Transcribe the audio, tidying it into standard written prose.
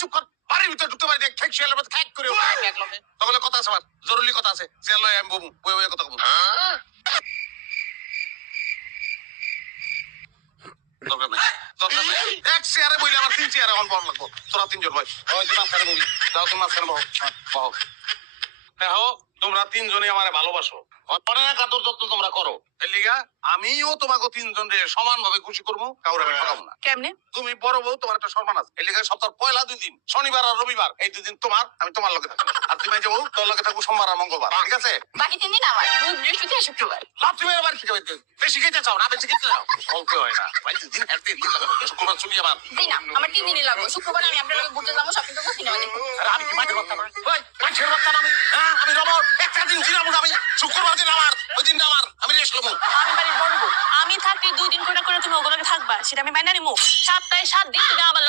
চুপ কর বাড়ির ভিতরে ঢুকতে পারি দেখ ঠেক শিয়ালের মতো খ্যাক করে তখন কথা আছে আমার জরুরি কথা আছে শিয়াল লয় আমি বমু বই বই কথা বলবো দরকার নাই এক চেয়ারে বইলে আমার 3 চেয়ারে অন বড় লাগবো তোরা 3 জন ভাই ওই তুই মাঝখানে ববি যাও তুমি মাঝখানে বহ বহ দেখো তোমরা 3 জনই আমারে ভালোবাসো অনেক আদর যত্ন তোমরা করো এর লিগা আমিও তোমাকে 3 জন সমান ভাবে খুশি করবো কাউরে আমি ঠকাবো না কেমনে? তুমি বড় বউ তোমার একটা সম্মান আছে এর লিগা সপ্তাহ পয়লা 2 দিন শনিবার আর রবিবার এই 2 দিন তোমার আমি তোমার লগে থাকবো আর তুমি যাবো তোর লগে থাকবো সোমবার আর মঙ্গলবার ঠিক আছে বাকি 3 দিন আমার বুধ বৃহস্পতি আর শুক্রবার। তুমি আবার কি খাবে বেশি খেতে চাও না বেশি খেতে চাও অল্প হয় না ভাই 2 দিন হেঁটে দিয়ে লাগবে শুক্রবার ছুটি আবার দিন না আমার 3 দিনই লাগবে। শুক্রবার আমি আপনার লগে ঘুরতে যাবো শপিং করবো সিনেমা দেখবো। আর আমি কি মাঝে কথা বলি ওই মাঝে কথা আমি হ্যাঁ আমি রব একটা দিন জিরাবো আমি শুক্রবার দিন আমার ওই দিনটা আমার আমি রেস্ট লবো আমি বাড়ির বড় বউ, আমি থাকতে 2 দিন করে করে তুমি ওগুলোকে থাকবা সেটা আমি মাইনা নিমু। সপ্তাহে 7 দিন তুমি আমার